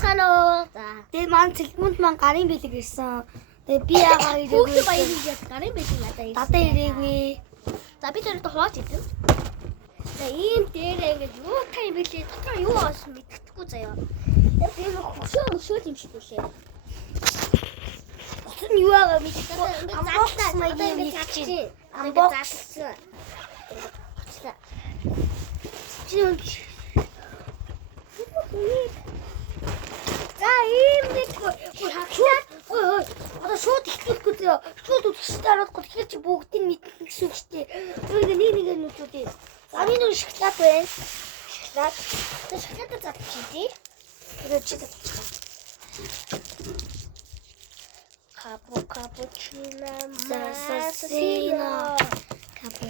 байцгаана уу? За. Тэгээд маань цэлгүүнд маань гарын бэлэг ирсэн. Тэгээд би яагаа ирээгүй. Хүүхдээ баяр хийгээд гарын бэлэг надад ирсэн. Дадаа ирээгүй. За би тэрд хувааж идэв. За ийм дээрээ ингээд юу тань бэлээ дотор юу оосон мэддэхгүй заяа. Яг би хөшөө юм шиг үшээ. Утас нь юу байгаа мэддэхгүй. Амбокс маягийн мэдчихээн. Амбокс. За ийм нэг хагшаа. Ой. Одоо шууд ихлэхгүй зөө. Шууд үтгчтэй харуулахгүй тэгэхээр чи бүгдийг мэднэ гэсэн үг шүү дээ. Тэгээд нэг нүдүүдээ. За би нүр шоколад байна. Шоколад. Тэр шоколад залчихъя. Тэгээд чи залчих. Капучино.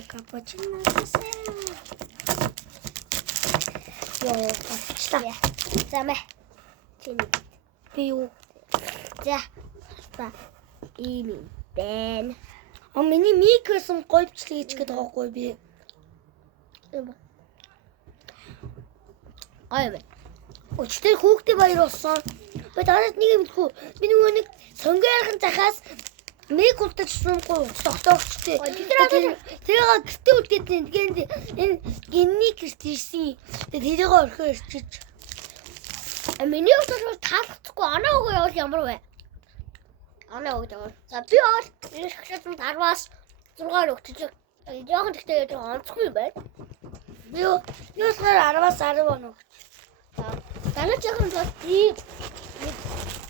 Капучино. Яа, Члаа. За мэ. Чиний. би юу? За. Ба. Ийм бэн. Миний микросон гойвчлаа гэж гээд байгаа хгүй би. Ой. Өчтөр хүүхдээ баяр болсон. Би танад нэг юм хэлэхгүй. Би нөгөө нэг сонгоорхон захаас мэг үлдэж сумгүй тогтоогчтэй. Тэр гэртээ үлдээд энэ гинний гэрт ирсэн. Тэгээд тэрийг орхио ирчиж. Миний өдөр таалцахгүй анаа өгөө явал ямар вэ? Анаа өгөө явал. За би бол энэ шахшаатанд 10-аас 6 өгчөж. Яахан гэхдээ онцгүй юм байна. Би юу 10-аас 10 оноо. Дараа жаахан бол ийм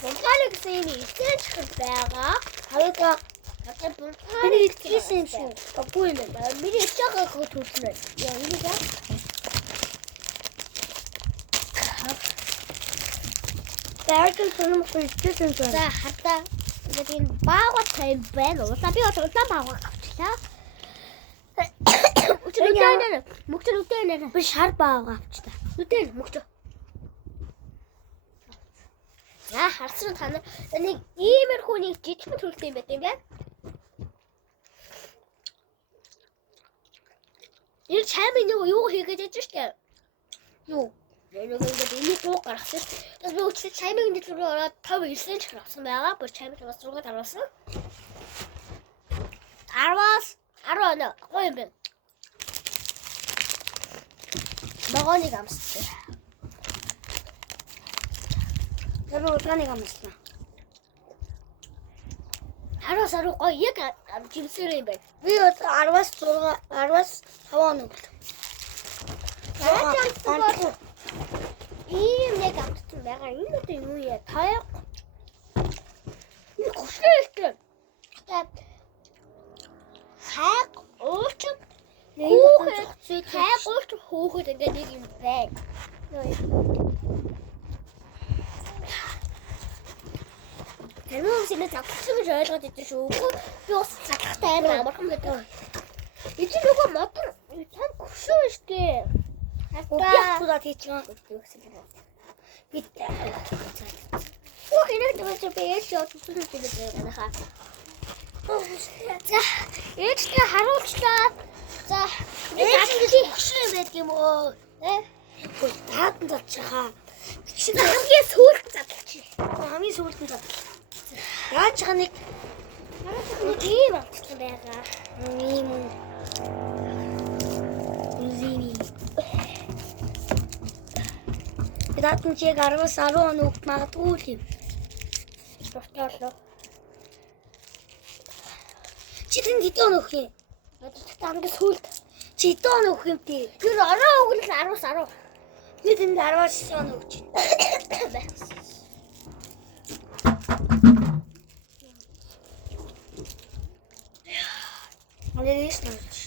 Булгари гэсэн юм ихэнх чихэр байгаа. Хавьяа Одоо би булгари хэлсэн юм шүү. Баггүй юм байна. миний чагаа хөтөлнө. Яа энэ яа. Бэргэн сонирм хэлсэн юм. За хардаа ингээд энэ баагаа тайм байна уу? За би одоо удаан баагаа авчлаа. Мөгчөр үдэнэ. Би шар баагаа авчлаа. Үдэн мөгчөр. Харсан та нар нэг иймэрхүү нэг жижиг төрөлтэй юм байт юм байна. Энэ чамын нэг юу хийгээд яж штэ. Юу? Нэг ингээд энийг гоо гаргасан. Тэгээс би өчигдөр чамын нэг зүрх ороод 5-9 чих авсан байгаа. Бүр чамын бас 6 дараасан. 10-аас 10 оноо гоё юм байна. Багоныг амсдаг. Тэр удааныг амслаа. 10-аас 10 гоё яг жимсээр юм байна. Би 10-аас 6, 10-аас 5 оноо. Ийм нэг амтсан байгаа. Энэ одоо юу яа? Таяг. Энэ хөшөөтэй. Хаг ууч. Хүүхэд хаг ууч хүүхэд ингээд нэг юм байна. Тэрнээс энэ завчсан гэж ойлгоод идэв шүү. Би бас цагтай амар амархан байдаг. Эцэг нөгөө мотор тань хөшөө штэ. Яахтаа тийчээ. Бид Охинэг дэмэж бияш явуулсан юм байна хаа. За, ээжтэй харуулчлаа. За, ээжтэй хөшөө юм байдаг юм уу? Хөөе, таатан залчихаа. чи хамгийн сүүлд задлчих. Хамгийн сүүлд нь зад. Яаж нэг ийм авчихсан байгаа. ийм үзини. Таатан чиг 10-аас 10 оноо өгч магадгүй юм. Дуртаалаа. Чи тэнд хэдэн оноо өгөх юм? Надад хамгийн сүүлд. Чи хэдэн оноо өгөх юм бэ? Тэр ороо өгөл 10-аас 10. Би тэнд 10-аас 9 оноо өгч байна. Алис нэрч.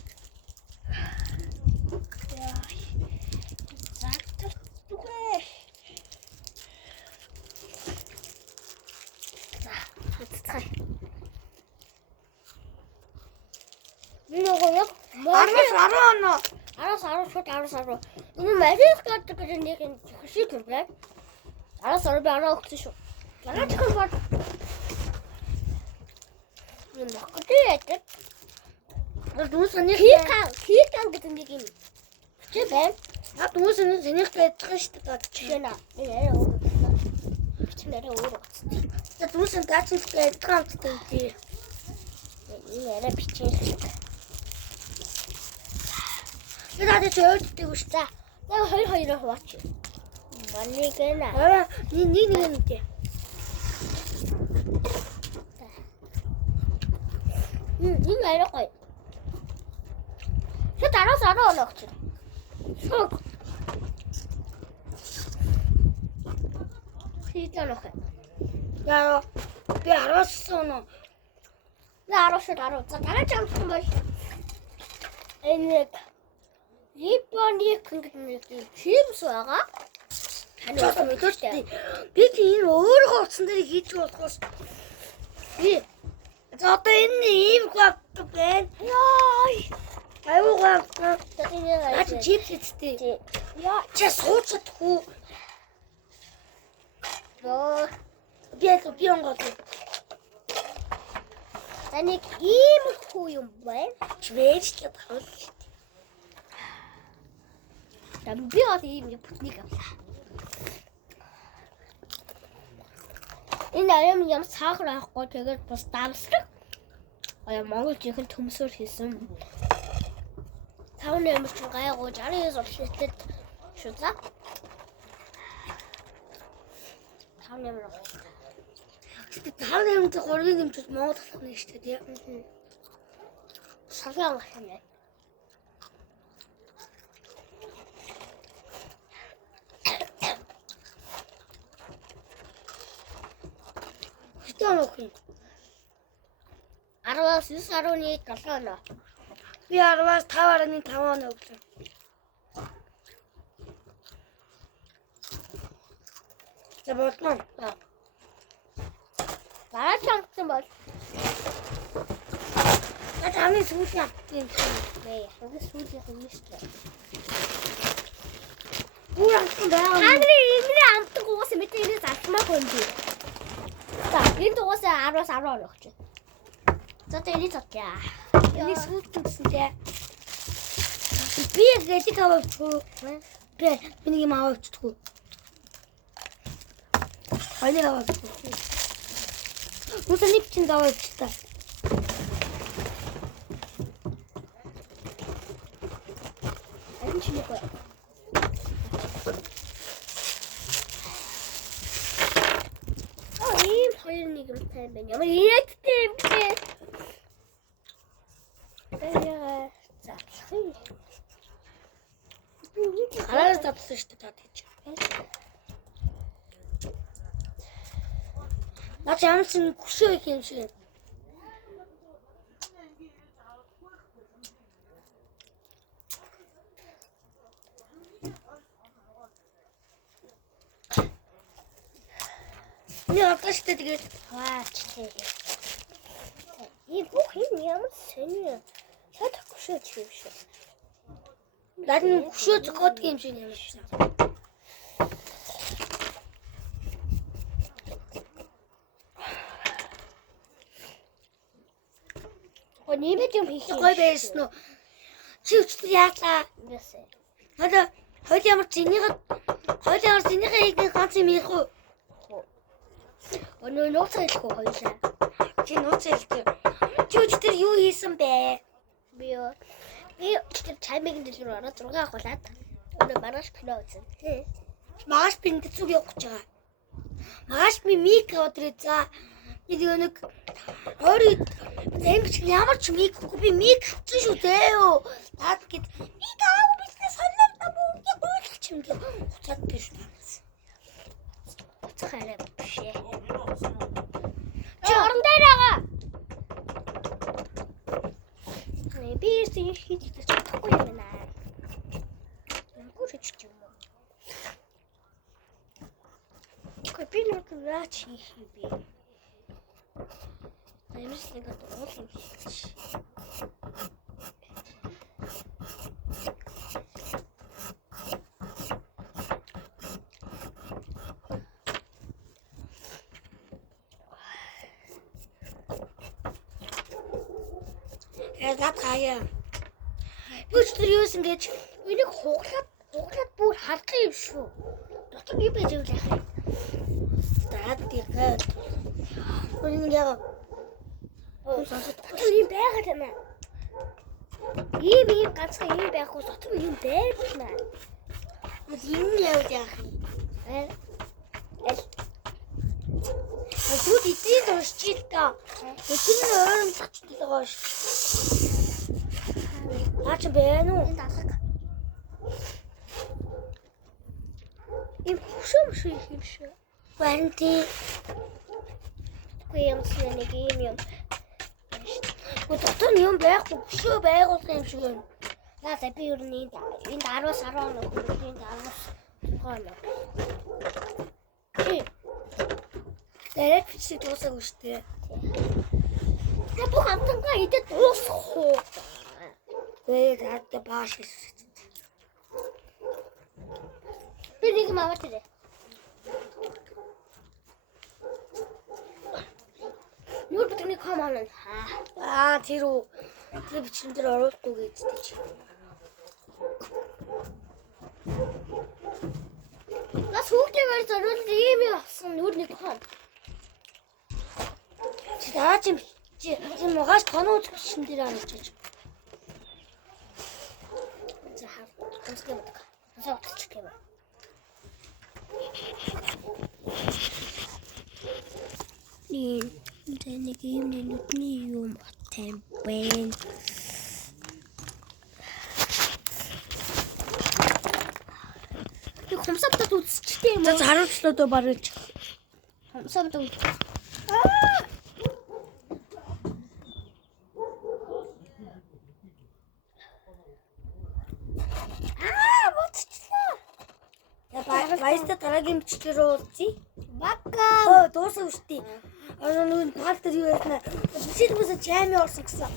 Араа. Энэ мэдээс гэдэг нэг юм хөшиг юм байна. Араа өгсөн шүү. Манай чихэн бод. Энэ нөхөд. Дүүсэний хийх гэдэг нэг юм. Чи байна. дүүсэний зэнийх байдаг шүү дээ. Жина. Энэ чи нэрээ өөр утсан. За дүүсэн даачиг ядгаан амттай үү. Энэ арай бичээ. Яагаад ч ойддаг үү. За. Яг 2-2-оор хуваач. Маныг нэ. Аа нэг үнэтэй. Энэ арай гоё. Чи дараас арай олооч. Шок. Хийдэлөх. Яа би 10-аас оноо. За 10. За дараа чамсан бол энэ Японы нэг фильмс байгаа. Чаас мэдэрчтэй. Би энэ өөрөө утсан дээр хийж болохоос би за одоо энэ ийм гавдаг байна. Яй. Аюугаа Тэгээ наач чипс эцтэй. яа Чи сууч чадахгүй. ёо Би онгоо. таник ийм хүү юм байна. Чвэж л тавал. Би бол ийм бүтнийг авлаа. Энэ аим юм сахар авахгүй тэгээд бас давсдаг. Монгол жинхэнэ төмсөр хийсэн. 5 нэмэр чинь гайгүй 69 уршилтэд шүзаа. 5 нэмэр. Тэгээд 5-8 3-ын гэмчүүд Монгол болох нь шүү дээ. Сахар авах юм. Хитонох юм. 10-аас 9.7 оноо. Би 10-аас 5.5 оноо өглөө. За болмоо. Дараа чангсан бол Таны сүүлийн автын нэ хагас сүүлийн хүмүүстэй. бүр амтсан байгаа. Хандрын имний амтдаг уус мэдээ зарчмаа хөндөй. За энэ дугасаа 10-аас 10 орох чинь. За тэгээ энэ цатя. Энийг сүүлдсэн тий. Би гэлик авчихгүй. Би нэг юм авчихгүй. Хойноо авчихгүй. Мусаник чин авчихтаа. Энэ чинь юу вэ? Ийм хоёр нэг юм тай байна. Ямар ирээдтэй юм бэ? Тэгээ задлах. Хараа тавсан шүү дээ таа тийч. Наач ямарсан хөшөө их юм шиг. Яа таштай тэгээд Ваач. И бүх юм ямар сонио. Шат хөшөөч юм шиг. надад хөшөө зөхөд юм шиг юм шиг. Нэмээд юм хийх Гой байсан уу? Чи өчтөр яатлаа? Ясэ. Хойл ямар зинийхээ хийх ганц юм ярих уу? Өнөө нууцаа хэлэх үү хоёлаа. Чи нууц хэлдэг. Чи өчтөр юу хийсэн бэ? Би өчтөр чаймыг дэлгэр ороод 6 авахлаад өнөө маргааш кино үзсэн. Магаш би энэ зүг явах гэж байгаа. Магаш би мик өдрөө за. Би нэг ойр эмч ямар ч мик би мик авсан шүү дээ юу. Наад гээд мик авах бизнес сонирхолтой бүгд гуйлах юм гээ. Хуцаад биш үү? Цахаараа бишээ. Чи орон дээр байгаа. Би их хийж чадахгүй юм байна. Гүрч ч юм уу. Би нэг раач хийх би. Ямарсыг одоо уул юм хийж. Яагаад хаяа? Бүчтэр юусэн гэж Энийг хуглаад бүр халдсан юм шүү. Дотор юу байж байгаа юм. даад Үнэн яг дотор юм байгаа юм аа. Ийм ганцхан ийм байхгүй дотор юм байна. юм явж яах юм. Зүуд идээд уншчих та. Тэр нь ойромцогчтой байгаа ш. Аач байна уу? Энэ алга. Ийм хөшөөм шиг юм шиг. Харин тий. Үгүй юм нэг юм. Дотор нь юм байхгүй хөшөө байгуулсан юм шиг байна. Наа би юу нэг энд 10-аас 10 хоног энд 10-аас 6 хоног. Дээрээ бичиж дуусаагүй шүү дээ. Тэ бүх амтангаа идээд дуусах уу? Тэгээд хатта бааш гэж. Би нэг юм аваад ирээ. Нүр битгний комон. Тэр үү. Тэр бичин дээр оруулахгүй гэдэг чи. Нас хүүхдээр зориулж ийм юм авсан нүрний ком. Чи дараа чи магаш тоноо бичин дээр оруулж. За хаа. Гэнсгэн байдаг. За утчих юм. Нэг юм нүдний юм атай байна. Хомсавтад үзчихтэй юм уу? За харуулчлаа барууч. Хомсавтад үз. Баяртай дараагийн бичлэр уулзъя. Бака. Дуусах үстэй. Нэг парк дээр юу яснаа. Бичиж бүсэ чами орсон гэсэн.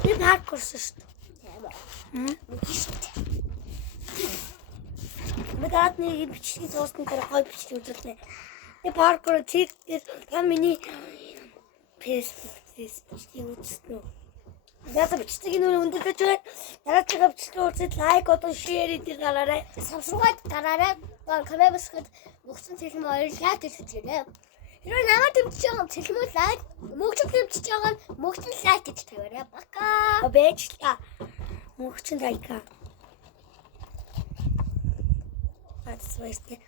Би парк орсон шүү дээ. Мэдээд нэг бичлэг дуусны дараа гой бичлэг үзүүлнэ. Би парк руу чиг дээр та миний фэйсбүүк үзсэн үү? Яасан бичлэгийг нүрэ өндөрлөж байна. Дараагийн бичлэг үзээд лайк одоо шеэр идэл гараарай. Савсрууд гараарай. Камерасгад мөгсөн цэлм хоёр лайк гэж хэлээ. Хэрвээ намайг дэмжиж байгаа цэлмүүд лайк, мөгсөн дэмжиж байгаа мөгсөн лайк гэж тавиарай. Бака. Бэжла. Мөгсөн лайка. Атс баяртай.